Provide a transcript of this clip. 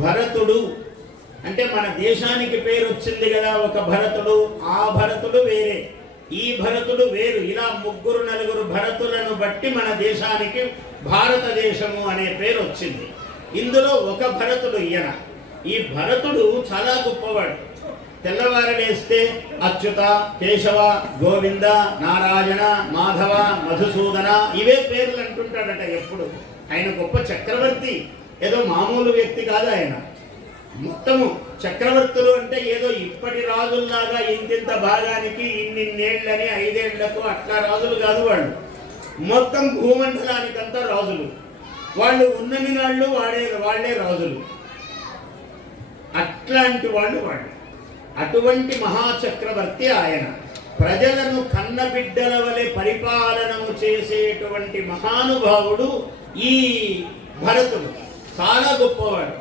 భరతుడు అంటే మన దేశానికి పేరు వచ్చింది కదా ఒక భరతుడు, ఆ భరతుడు వేరే, ఈ భరతుడు వేరు. ఇలా ముగ్గురు నలుగురు భరతులను బట్టి మన దేశానికి భారతదేశము అనే పేరు వచ్చింది. ఇందులో ఒక భరతుడు ఈయన. ఈ భరతుడు చాలా గొప్పవాడు. తెల్లవారలేస్తే అచ్యుత, కేశవ, గోవింద, నారాయణ, మాధవ, మధుసూదన ఇవే పేర్లు అంటుంటాడట ఎప్పుడు. ఆయన గొప్ప చక్రవర్తి, ఏదో మామూలు వ్యక్తి కాదు ఆయన. మొత్తము చక్రవర్తులు అంటే ఏదో ఇప్పటి రాజుల్లాగా ఇంతింత భాగానికి ఇన్నిన్నేళ్లని 5 ఏళ్లకు అట్లా రాజులు కాదు వాళ్ళు. మొత్తం భూమండలానికంతా రాజులు. వాళ్ళు ఉన్నన్ని నాళ్ళు వాళ్ళే రాజులు. అట్లాంటి వాళ్ళు. అటువంటి మహాచక్రవర్తి ఆయన. ప్రజలను కన్నబిడ్డల వలె పరిపాలనము చేసేటువంటి మహానుభావుడు ఈ భరతుడు. చాలా గొప్పవాడు.